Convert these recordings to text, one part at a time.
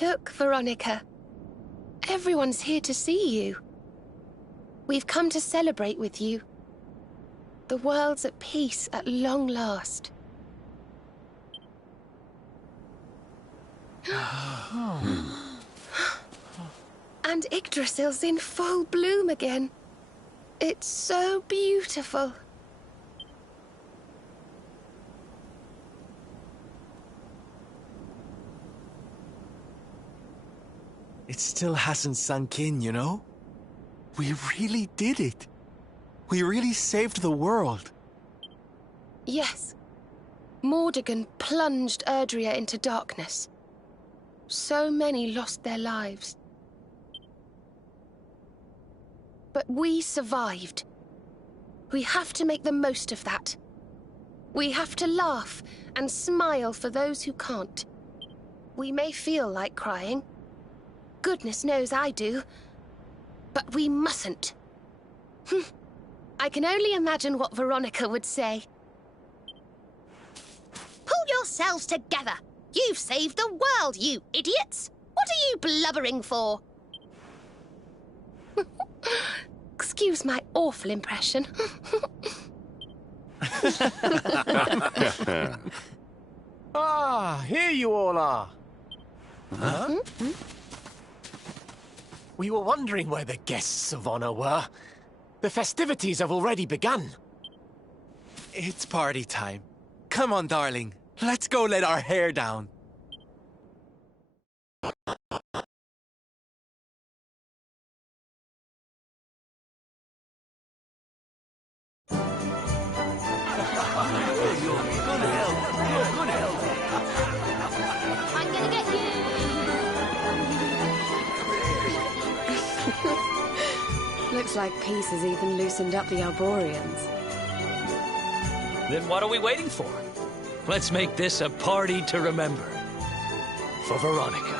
Look, Veronica. Everyone's here to see you. We've come to celebrate with you. The world's at peace at long last. And Yggdrasil's in full bloom again. It's so beautiful. It still hasn't sunk in, you know? We really did it. We really saved the world. Yes. Mordegon plunged Erdrea into darkness. So many lost their lives. But we survived. We have to make the most of that. We have to laugh and smile for those who can't. We may feel like crying. Goodness knows I do. But we mustn't. I can only imagine what Veronica would say. Pull yourselves together! You've saved the world, you idiots! What are you blubbering for? Excuse my awful impression. Ah, here you all are. Huh? We were wondering where the guests of honor were. The festivities have already begun. It's party time. Come on, darling. Let's go let our hair down. I'm gonna get you! Looks like peace has even loosened up the Arborians. Then what are we waiting for? Let's make this a party to remember. For Veronica.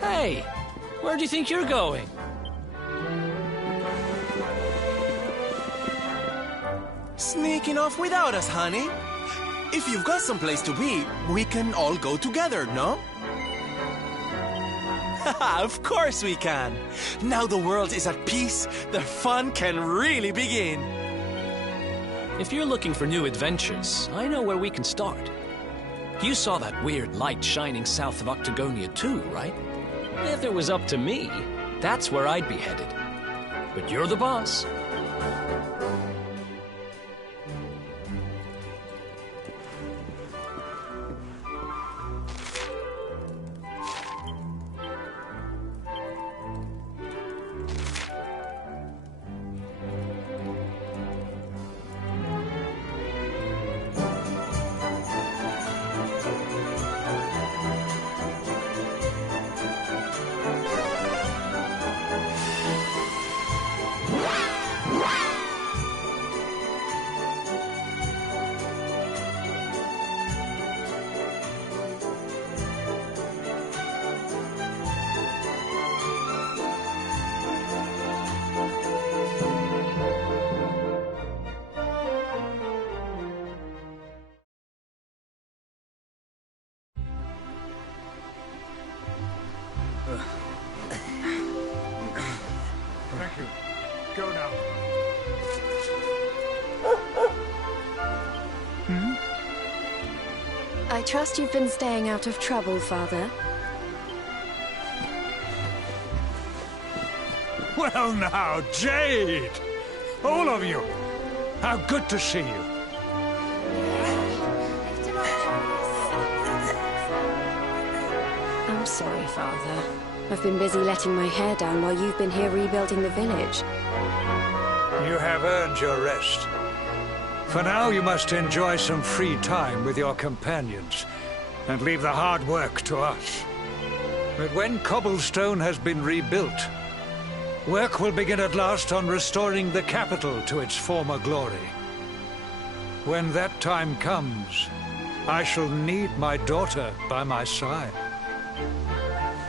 Hey, where do you think you're going? Sneaking off without us, honey. If you've got someplace to be, we can all go together, no? Of course we can. Now the world is at peace, the fun can really begin. If you're looking for new adventures, I know where we can start. You saw that weird light shining south of Octagonia too, right? If it was up to me, that's where I'd be headed. But you're the boss. Thank you. Go now. I trust you've been staying out of trouble, Father. Well now, Jade! All of you! How good to see you. I'm sorry, Father. I've been busy letting my hair down while you've been here rebuilding the village. You have earned your rest. For now, you must enjoy some free time with your companions, and leave the hard work to us. But when Cobblestone has been rebuilt, work will begin at last on restoring the capital to its former glory. When that time comes, I shall need my daughter by my side.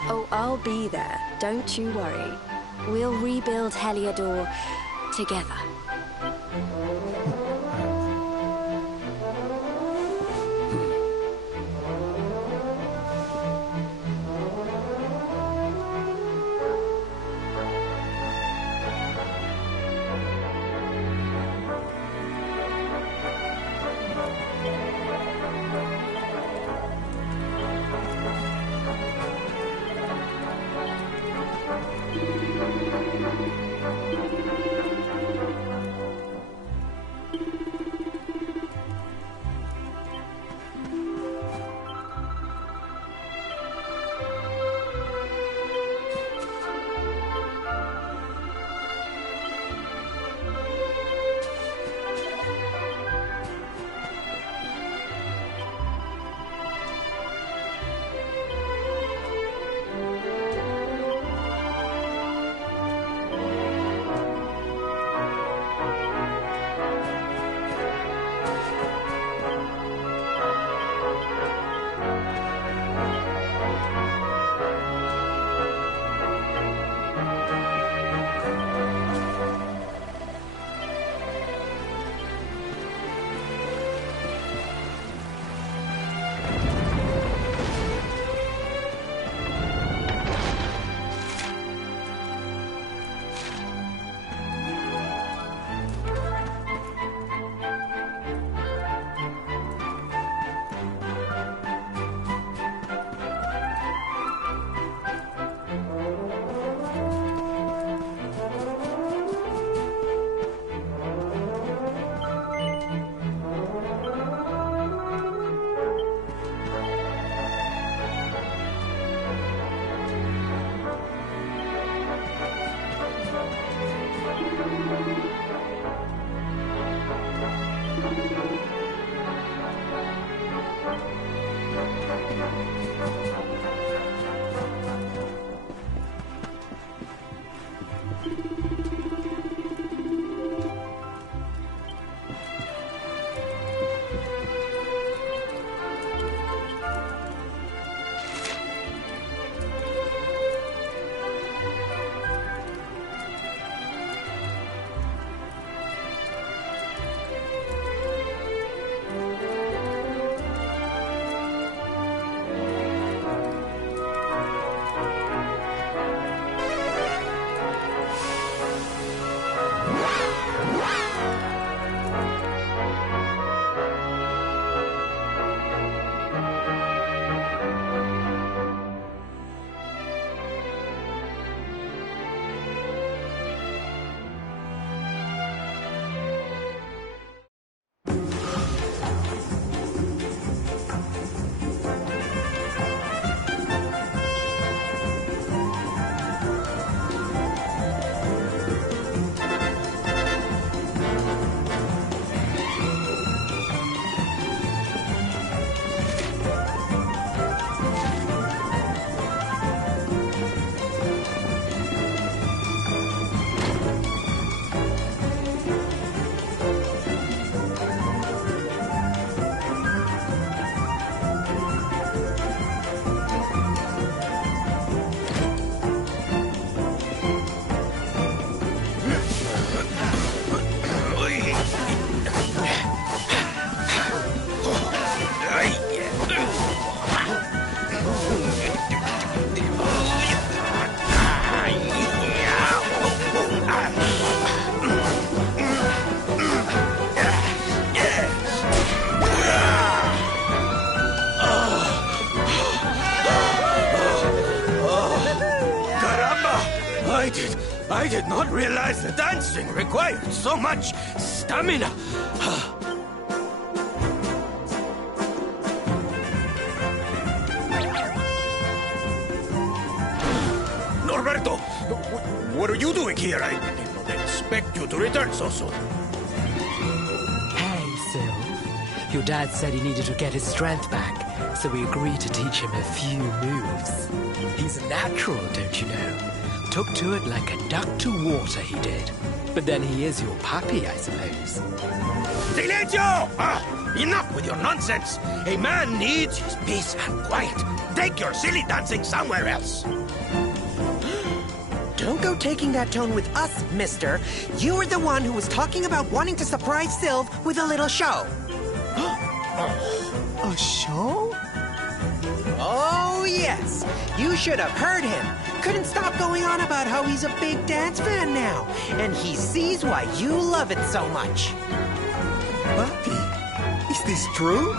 Oh, I'll be there. Don't you worry. We'll rebuild Heliodor together. I did not realize the dancing required so much stamina. Norberto, what are you doing here? I did not expect you to return so soon. Hey, Syl. Your dad said he needed to get his strength back, so we agreed to teach him a few moves. He's a natural, don't you know? Took to it like a duck to water, he did. But then he is your puppy, I suppose. Silencio! Enough with your nonsense! A man needs his peace and quiet. Take your silly dancing somewhere else. Don't go taking that tone with us, mister. You were the one who was talking about wanting to surprise Sylv with a little show. A show? Oh, yes. You should have heard him. Couldn't stop going on about how he's a big dance fan now. And he sees why you love it so much. Papi, is this true?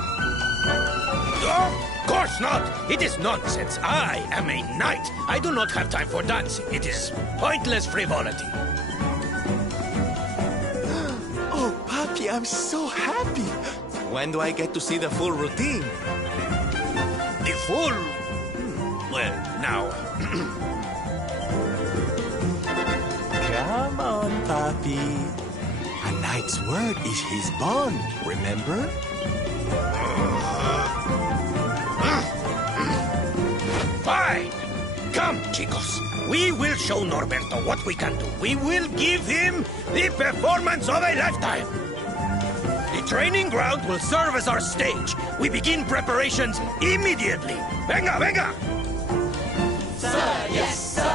Of course not! It is nonsense. I am a knight. I do not have time for dancing. It is pointless frivolity. Oh, Papi, I'm so happy. When do I get to see the full routine? The full... Well, now... Come on, Papi. A knight's word is his bond, remember? Fine! Come, chicos. We will show Norberto what we can do. We will give him the performance of a lifetime. The training ground will serve as our stage. We begin preparations immediately. Venga, venga! Sir, yes, sir!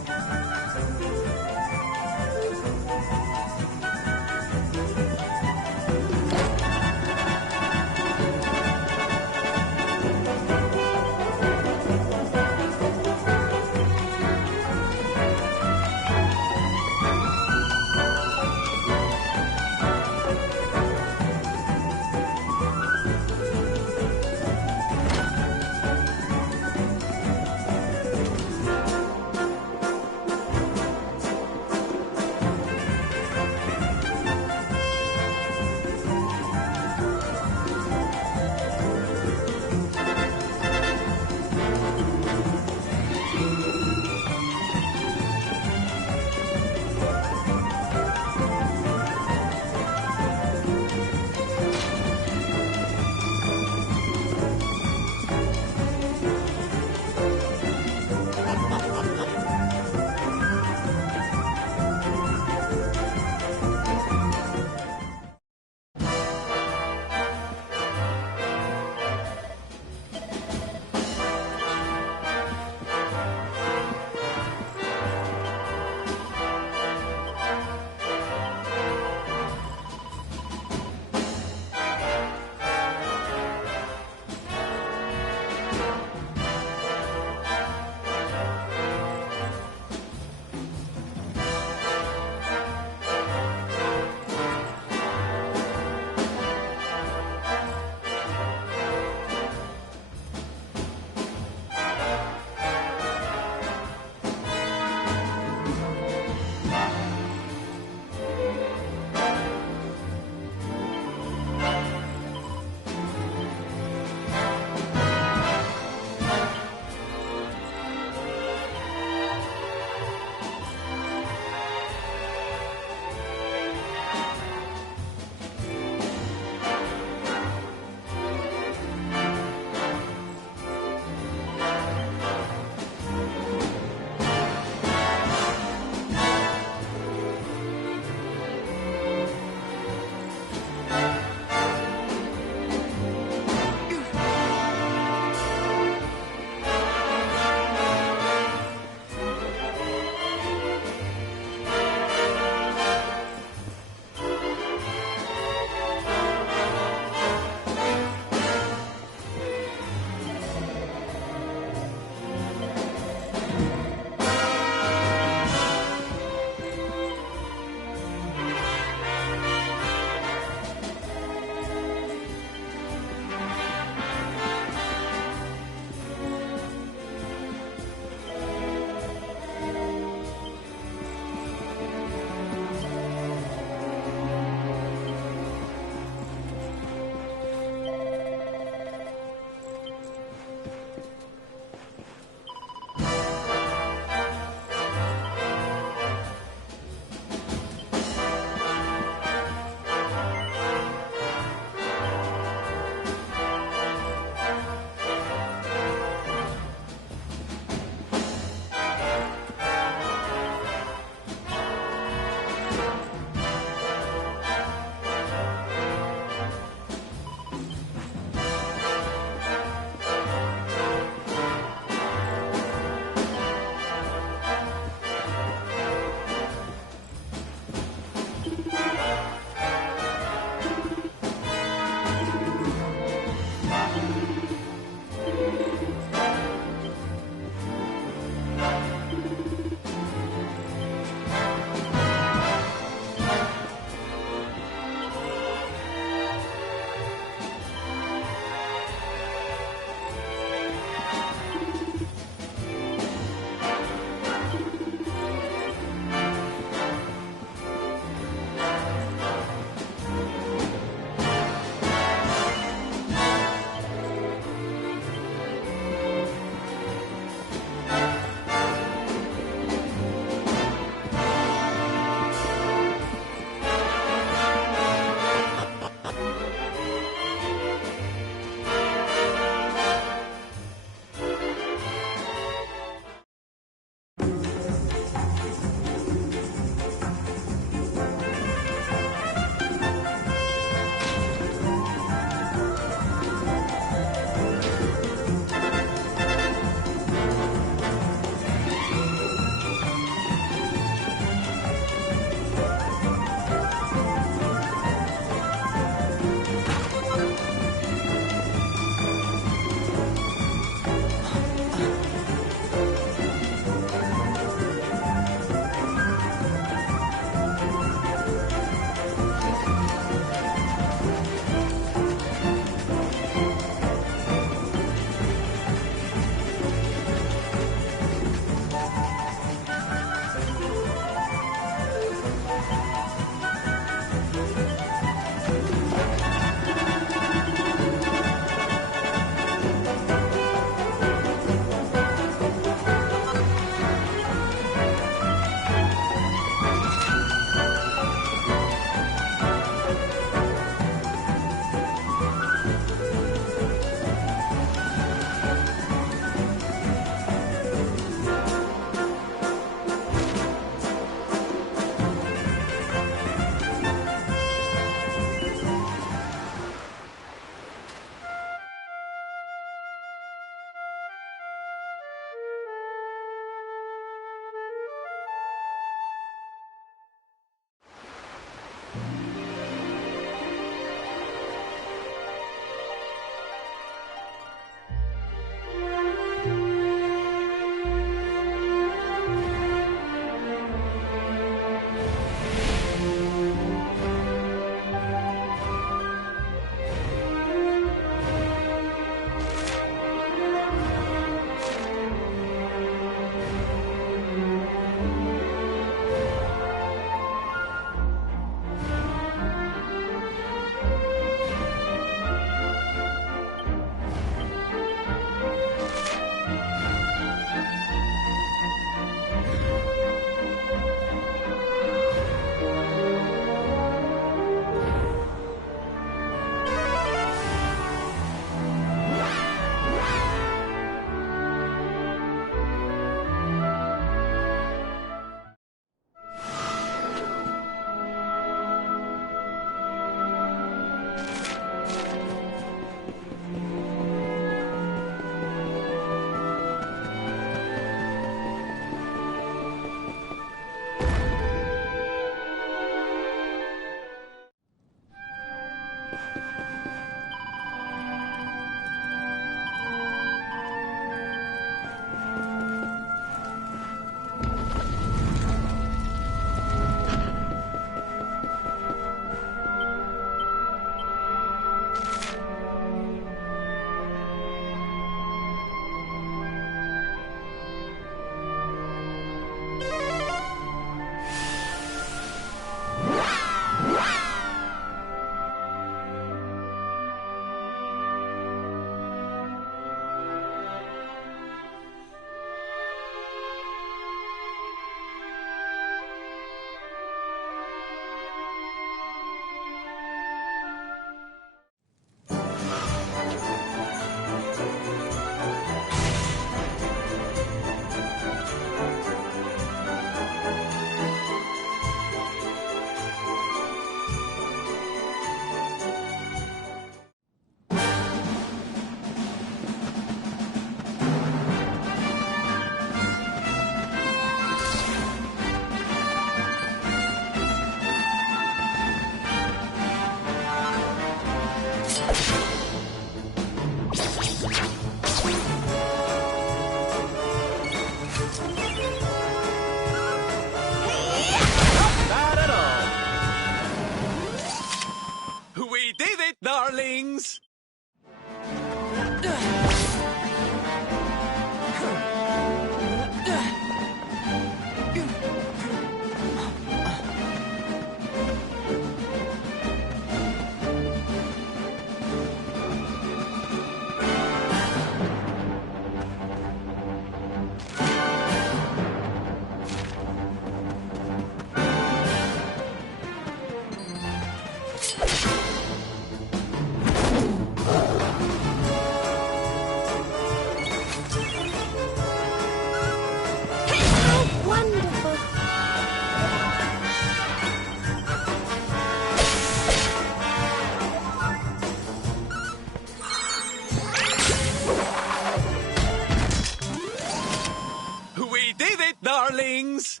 Greetings!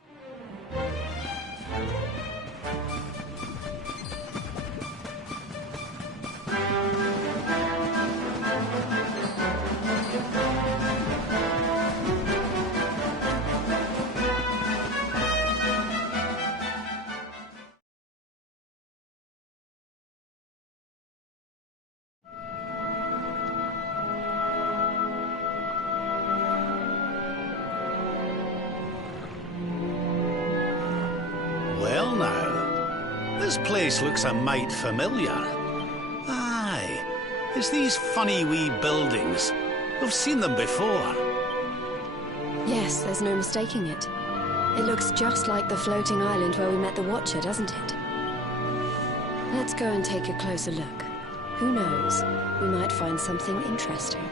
Well now, this place looks a mite familiar. Aye, it's these funny wee buildings. We've seen them before. Yes, there's no mistaking it. It looks just like the floating island where we met the Watcher, doesn't it? Let's go and take a closer look. Who knows? We might find something interesting.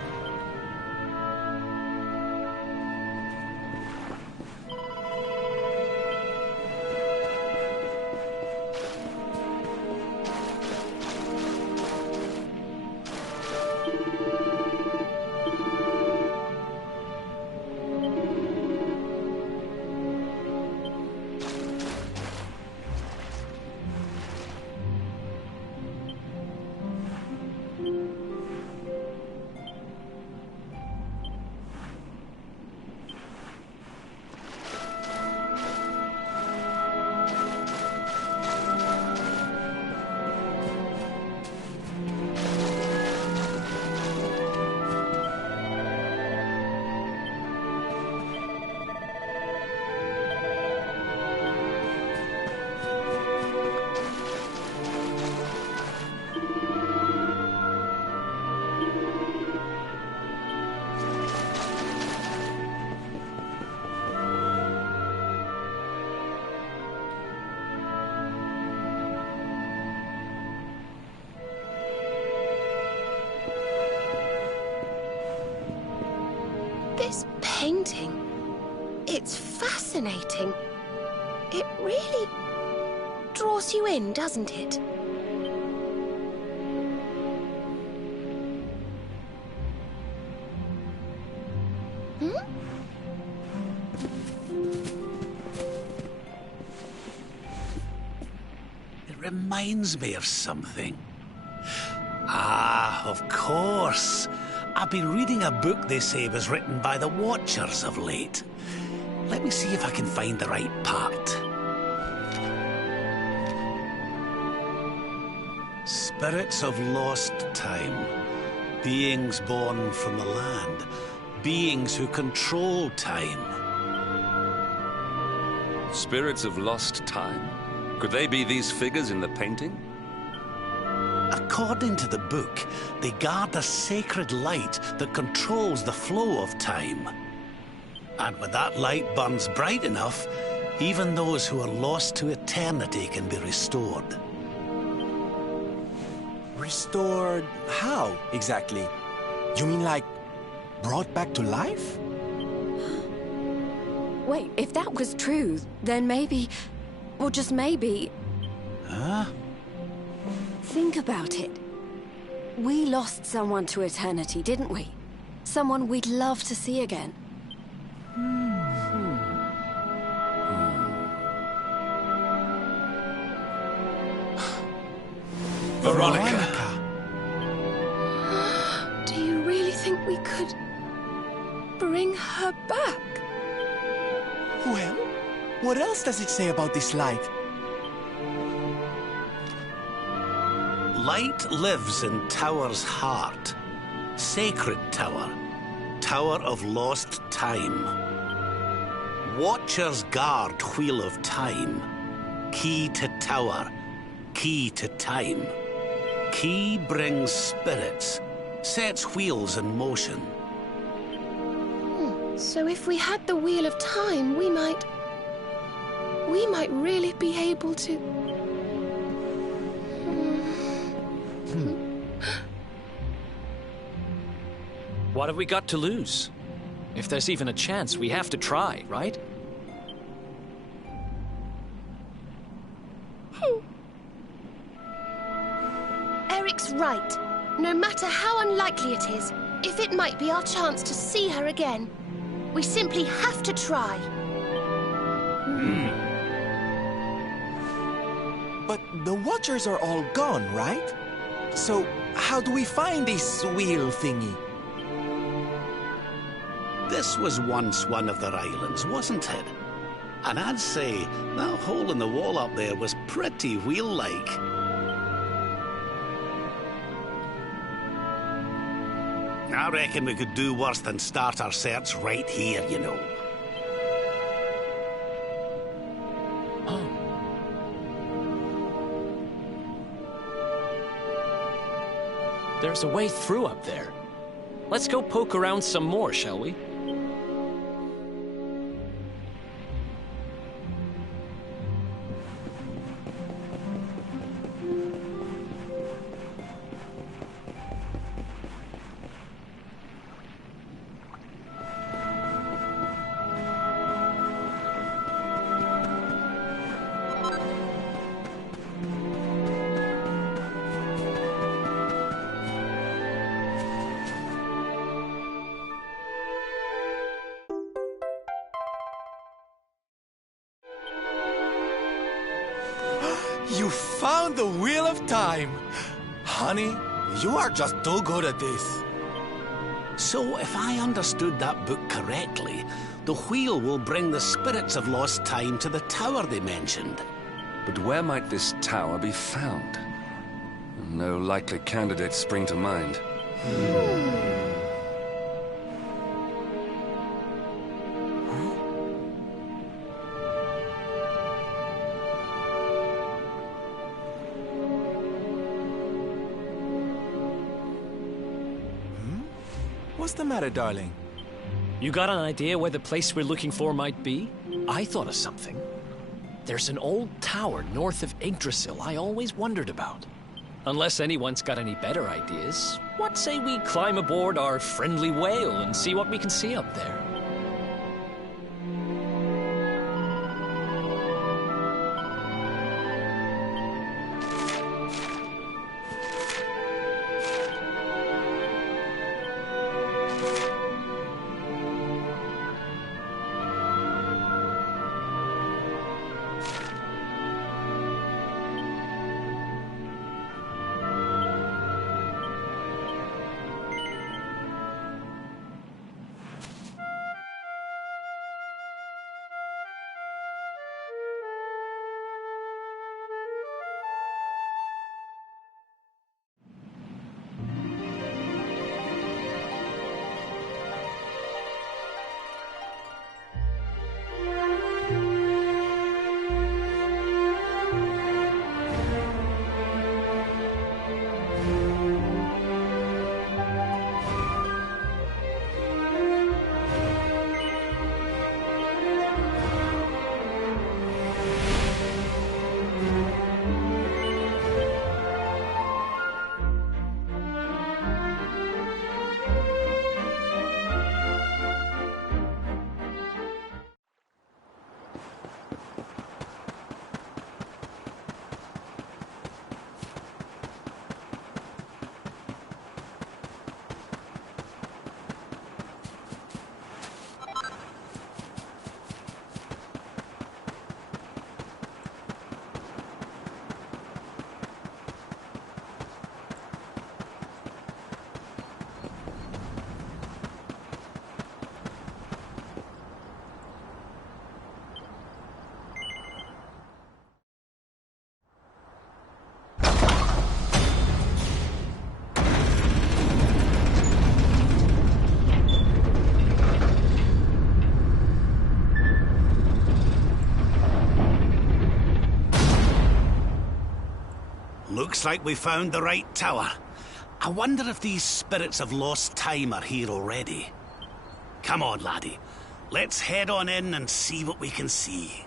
This painting, it's fascinating. It really draws you in, doesn't it? It reminds me of something. Ah, of course. I've been reading a book they say was written by the Watchers of late. Let me see if I can find the right part. Spirits of lost time. Beings born from the land. Beings who control time. Spirits of lost time? Could they be these figures in the painting? According to the book, they guard a sacred light that controls the flow of time. And when that light burns bright enough, even those who are lost to eternity can be restored. Restored how, exactly? You mean like brought back to life? Wait, if that was true, then maybe, or just maybe... Huh? Think about it. We lost someone to eternity, didn't we? Someone we'd love to see again. Veronica! Do you really think we could bring her back? Well, what else does it say about this light? Light lives in Tower's heart. Sacred Tower. Tower of lost time. Watchers guard Wheel of Time. Key to Tower. Key to time. Key brings spirits. Sets wheels in motion. So if we had the Wheel of Time, we might really be able to... What have we got to lose? If there's even a chance, we have to try, right? Eric's right. No matter how unlikely it is, if it might be our chance to see her again, we simply have to try. But the Watchers are all gone, right? So, how do we find this wheel thingy? This was once one of their islands, wasn't it? And I'd say that hole in the wall up there was pretty wheel-like. I reckon we could do worse than start our search right here, you know. There's a way through up there. Let's go poke around some more, shall we? You found the Wheel of Time! Honey, you are just too good at this. So, if I understood that book correctly, the wheel will bring the spirits of lost time to the tower they mentioned. But where might this tower be found? No likely candidates spring to mind. What's the matter, darling? You got an idea where the place we're looking for might be? I thought of something. There's an old tower north of Yggdrasil I always wondered about. Unless anyone's got any better ideas, what say we climb aboard our friendly whale and see what we can see up there? Looks like we found the right tower. I wonder if these spirits of lost time are here already. Come on, laddie. Let's head on in and see what we can see.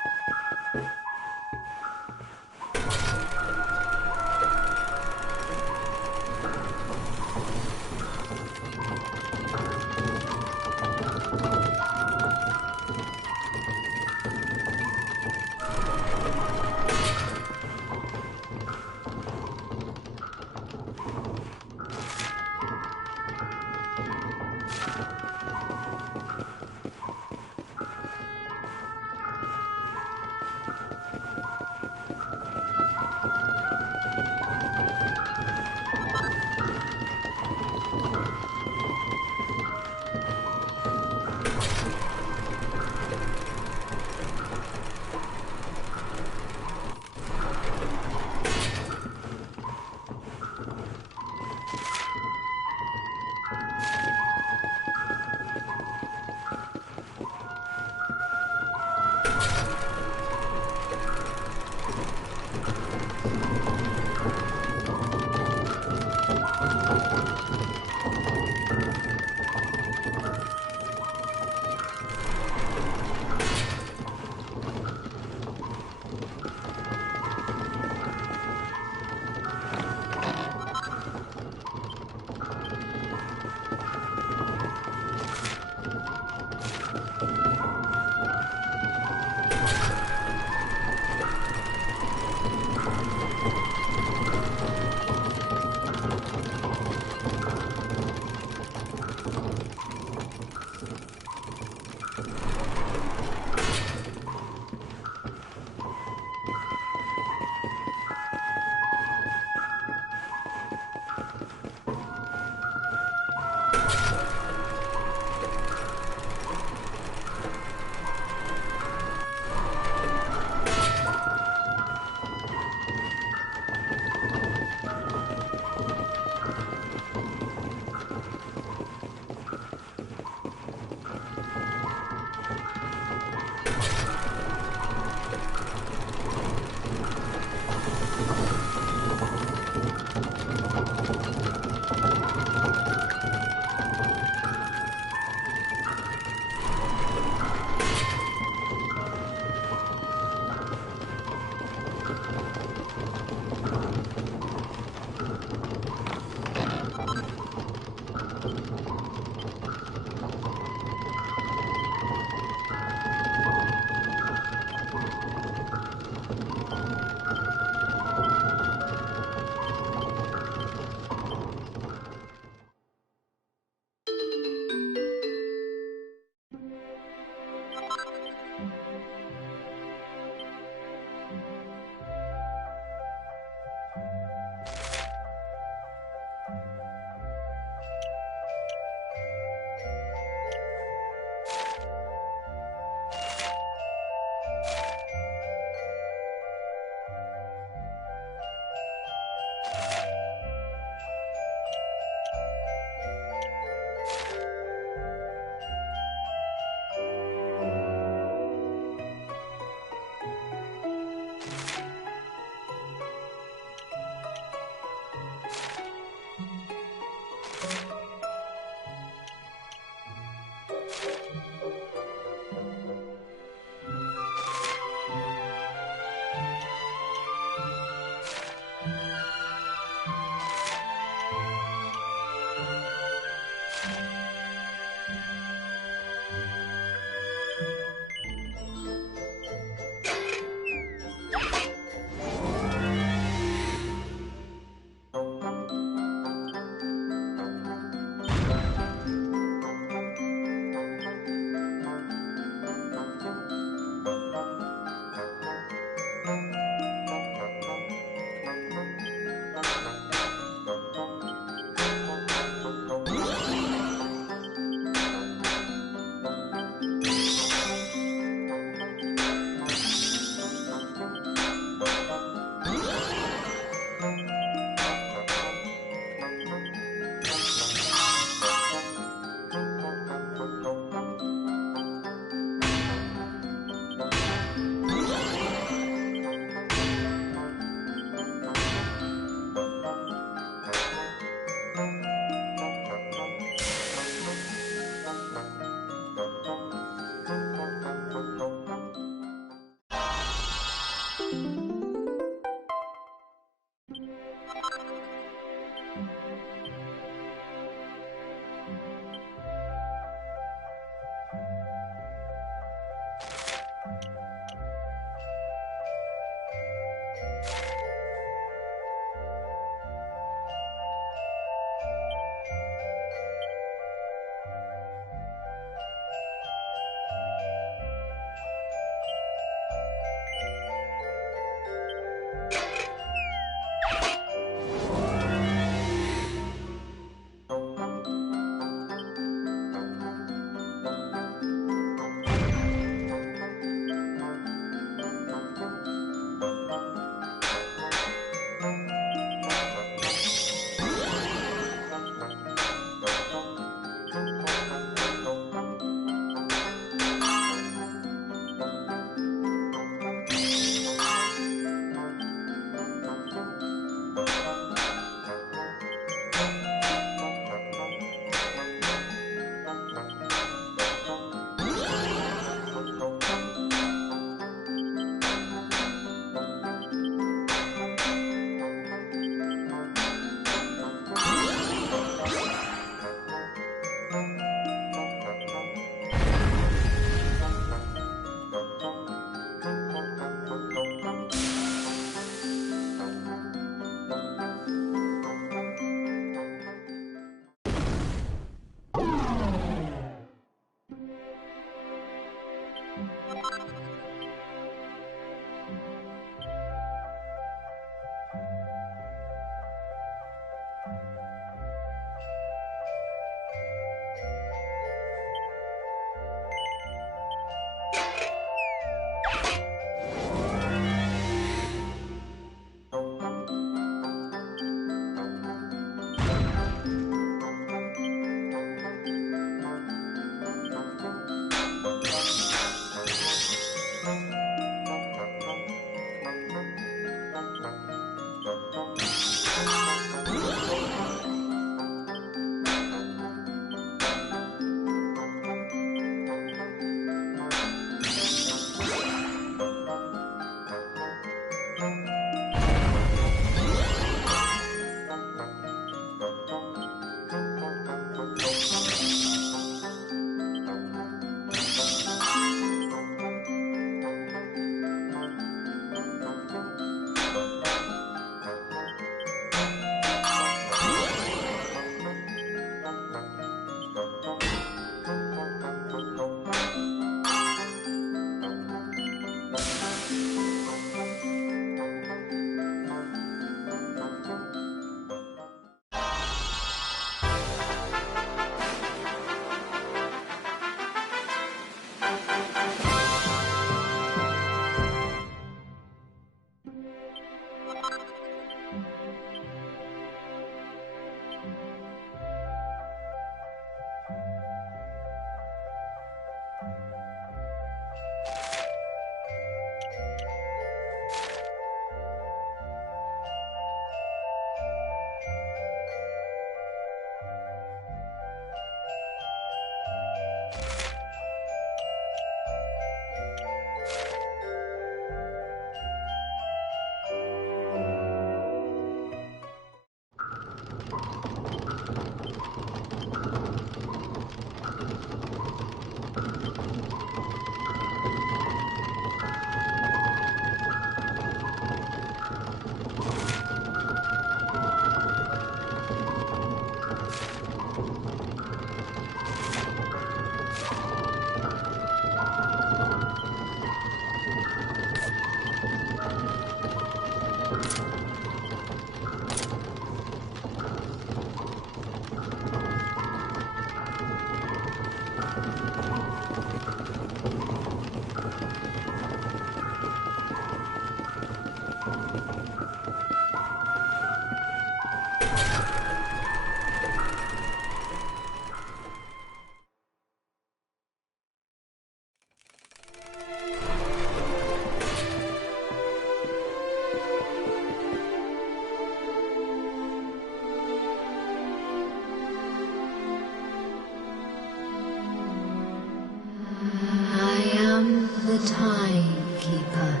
the timekeeper,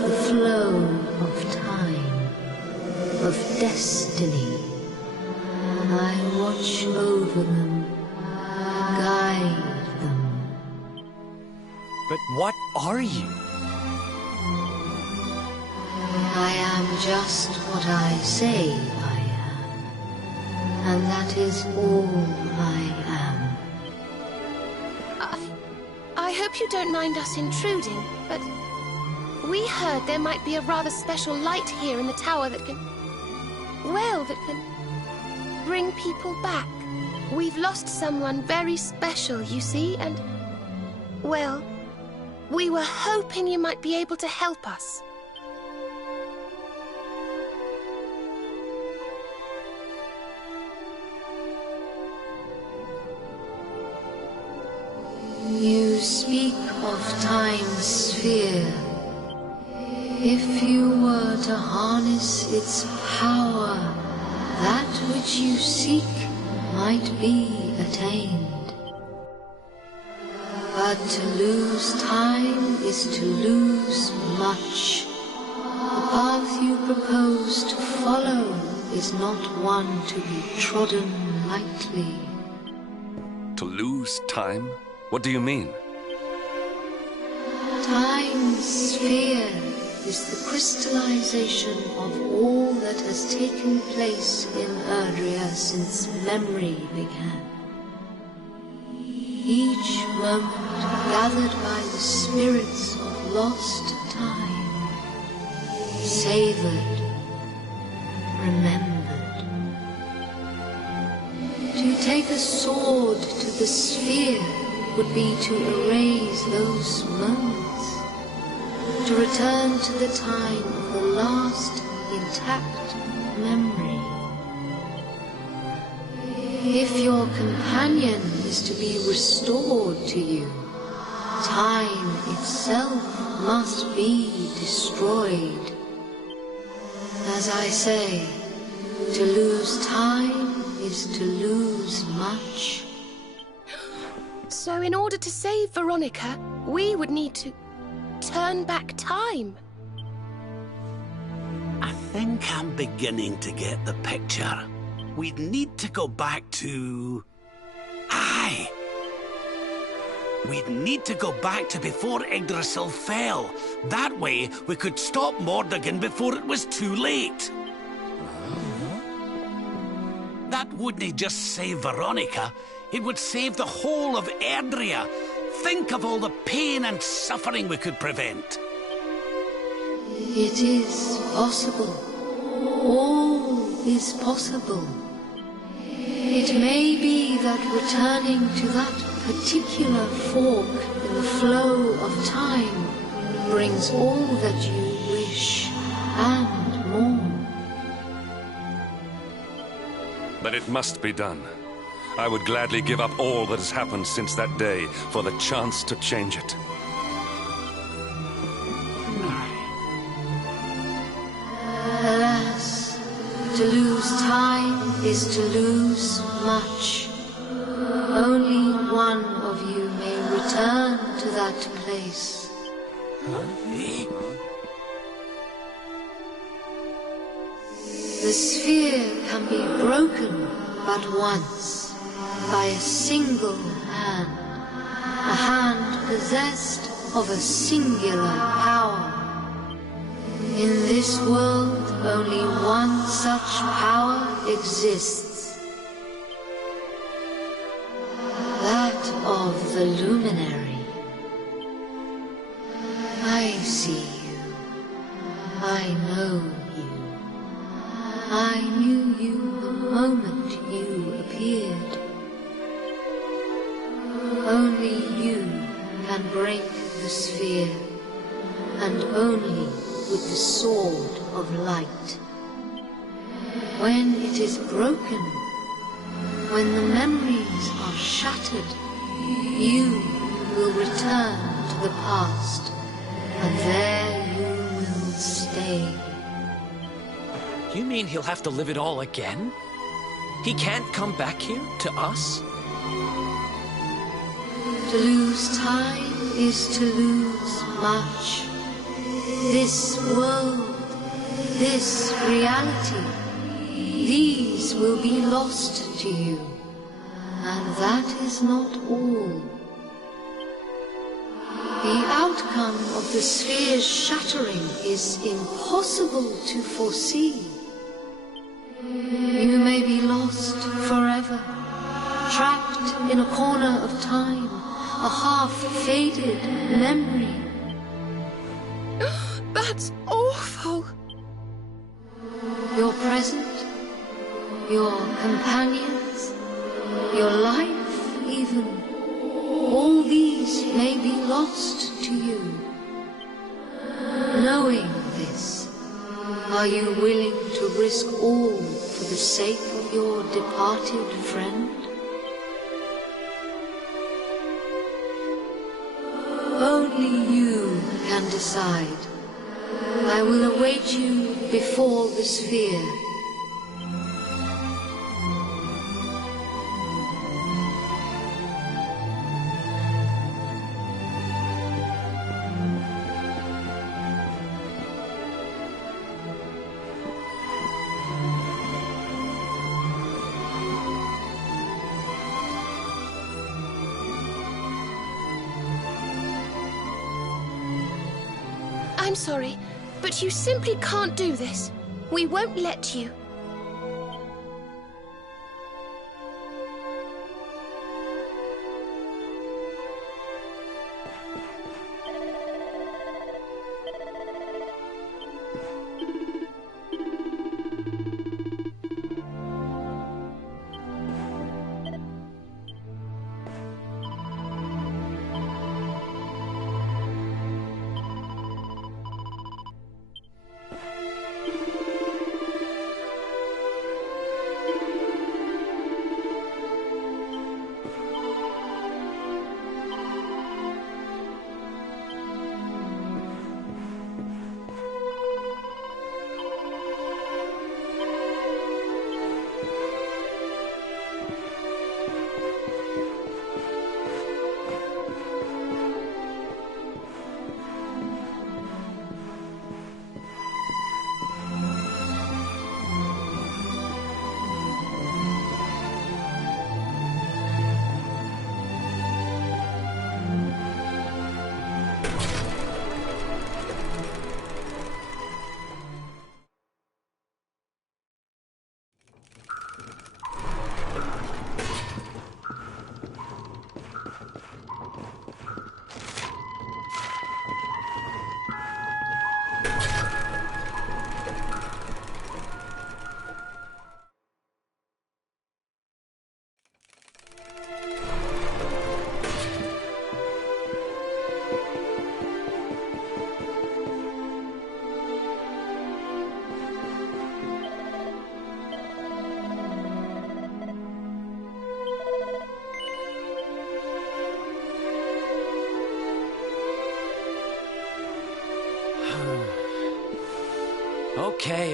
the flow of time, of destiny. I watch over them, guide them. But what are you? I am just what I say I am, and that is all I am. I hope you don't mind us intruding, but we heard there might be a rather special light here in the tower that can... well, that can bring people back. We've lost someone very special, you see, and... well, we were hoping you might be able to help us. You speak of time's sphere. If you were to harness its power, that which you seek might be attained. But to lose time is to lose much. The path you propose to follow is not one to be trodden lightly. To lose time? What do you mean? Time's sphere is the crystallization of all that has taken place in Erdrea since memory began. Each moment gathered by the spirits of lost time, savored, remembered. To take a sword to the sphere would be to erase those moments, to return to the time of the last intact memory. If your companion is to be restored to you, time itself must be destroyed. As I say, to lose time is to lose much. So in order to save Veronica, we would need to turn back time. I think I'm beginning to get the picture. We'd need to go back to... aye! We'd need to go back to before Yggdrasil fell. That way, we could stop Mordegon before it was too late. That wouldn't just save Veronica. It would save the whole of Erdrea. Think of all the pain and suffering we could prevent. It is possible. All is possible. It may be that returning to that particular fork in the flow of time brings all that you wish and more. But it must be done. I would gladly give up all that has happened since that day for the chance to change it. Alas, to lose time is to lose much. Only one of you may return to that place. The sphere can be broken but once, by a single hand, a hand possessed of a singular power. In this world, only one such power exists. That of the Luminary. I see you. I know you. I knew you the moment you appeared. Only you can break the sphere, and only with the sword of light. When it is broken, when the memories are shattered, you will return to the past, and there you will stay. You mean he'll have to live it all again? He can't come back here, to us? To lose time is to lose much. This world, this reality, these will be lost to you. And that is not all. The outcome of the sphere's shattering is impossible to foresee. You may be lost forever, trapped in a corner of time, a half-faded memory. That's awful. Your present, your companions, your life even, all these may be lost to you. Knowing this, are you willing to risk all for the sake of your departed friend? Only you can decide. I will await you before the sphere. I'm sorry, but you simply can't do this. We won't let you.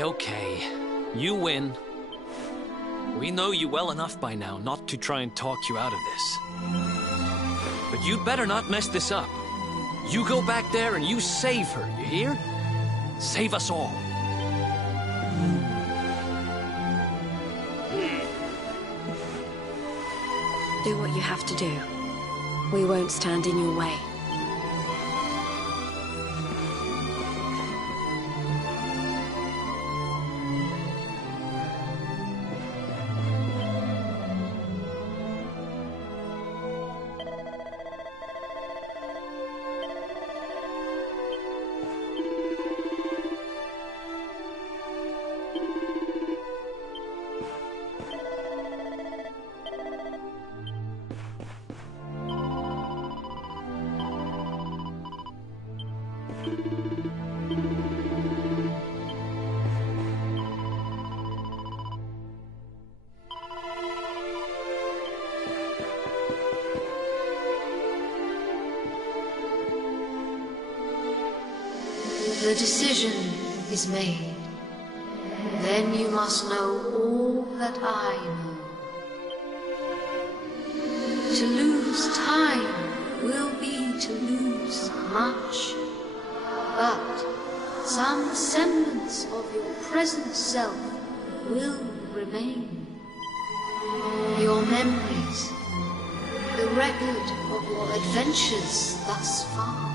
Okay. You win. We know you well enough by now not to try and talk you out of this. But you'd better not mess this up. You go back there and you save her, you hear? Save us all. Do what you have to do. We won't stand in your way. The decision is made. Then you must know all that I know. To lose time will be to lose much, but some semblance of your present self will remain. Your memories, the record of your adventures thus far,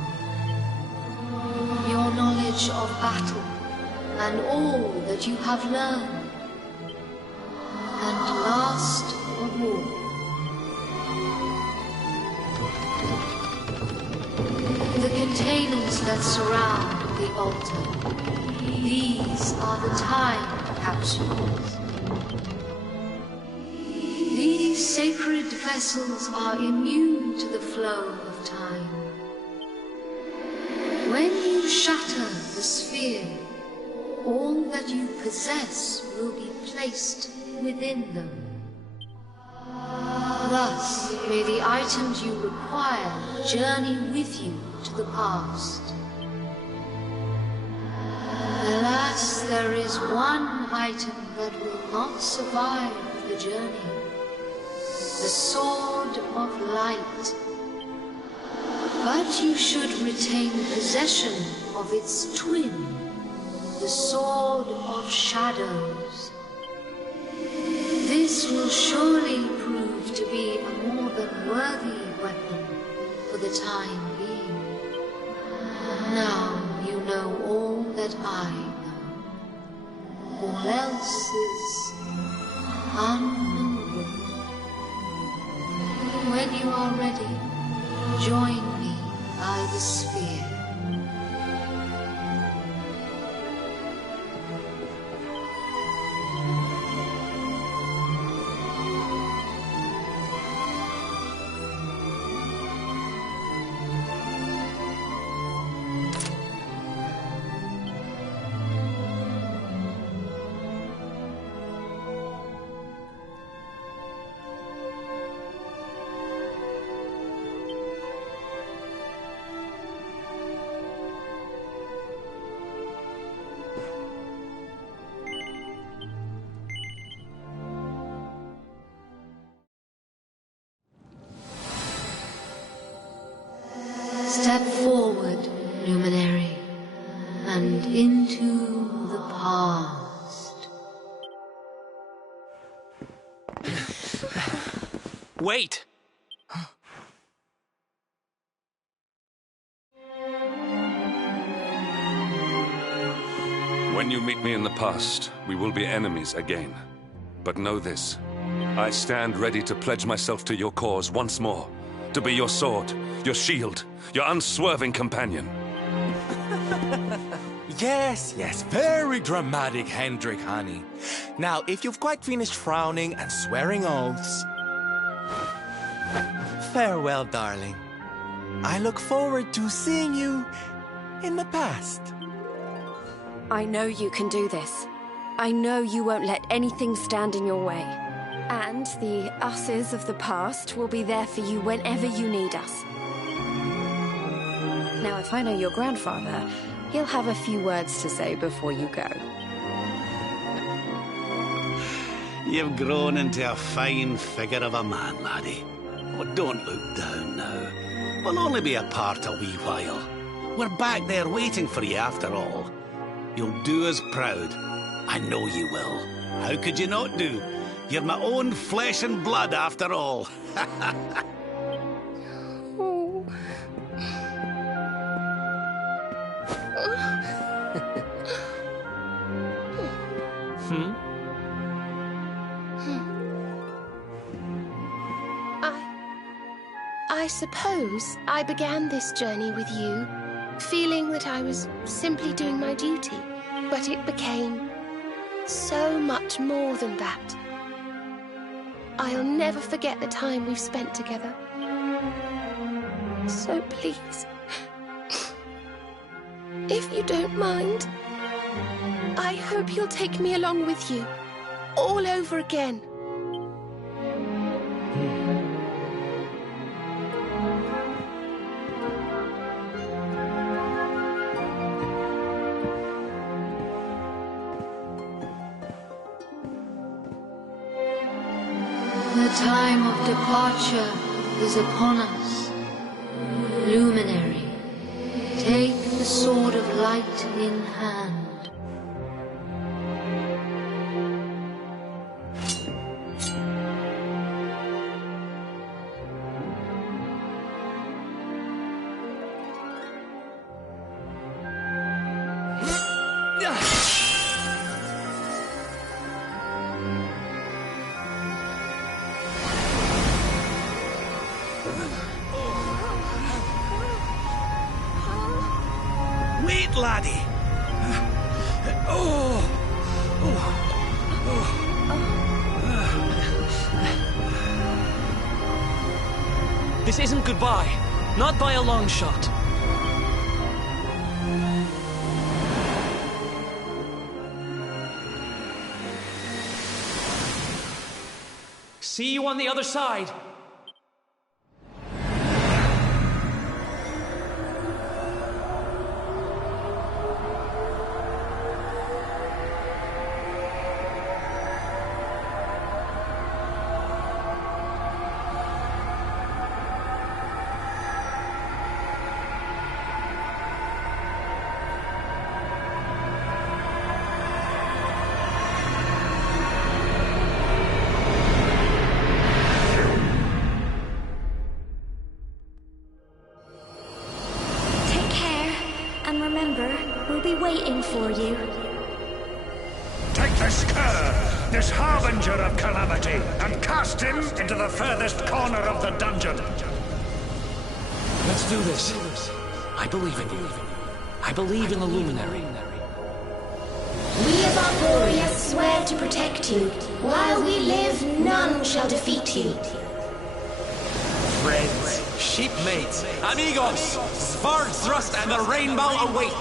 your knowledge of battle, and all that you have learned, and last of all, the containers that surround the altar. These are the time capsules. These sacred vessels are immune to the flow of time. When you shatter the sphere, all that you possess will be placed within them. Thus, may the items you require journey with you to the past. Alas, there is one item that will not survive the journey. The Sword of Light. But you should retain possession of its twin, the Sword of Shadows. This will surely prove to be a more than worthy weapon for the time being. Now you know all that I know. All else is unknowable. When you are ready, join me by the sphere. Step forward, Luminary, and into the past. Wait! When you meet me in the past, we will be enemies again. But know this, I stand ready to pledge myself to your cause once more, to be your sword, your shield, your unswerving companion. Yes, yes, very dramatic, Hendrik, honey. Now, if you've quite finished frowning and swearing oaths, farewell, darling. I look forward to seeing you in the past. I know you can do this. I know you won't let anything stand in your way. And the us's of the past will be there for you whenever you need us. Now, if I know your grandfather, he'll have a few words to say before you go. You've grown into a fine figure of a man, laddie. Oh, don't look down now. We'll only be apart a wee while. We're back there waiting for you after all. You'll do us proud. I know you will. How could you not do? You're my own flesh and blood after all. I suppose I began this journey with you, feeling that I was simply doing my duty. But it became so much more than that. I'll never forget the time we've spent together. So please, if you don't mind, I hope you'll take me along with you, all over again. The time of departure is upon us. Luminary, take the sword of light in hand. Wait, laddie. This isn't goodbye. Not by a long shot. See you on the other side. And remember, we'll be waiting for you. Take this cur, this harbinger of calamity, and cast him into the furthest corner of the dungeon. Let's do this. I believe in you. I believe in the Luminary. We of Arborea swear to protect you. While we live, none shall defeat you. Friends, shipmates, amigos, sword thrust and the rainbow await.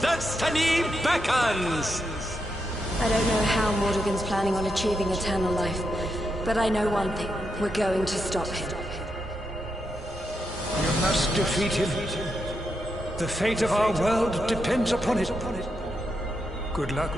Destiny beckons! I don't know how Mordegon's planning on achieving eternal life, but I know one thing. We're going to stop him. You must defeat him. The fate of our world depends upon it. Good luck.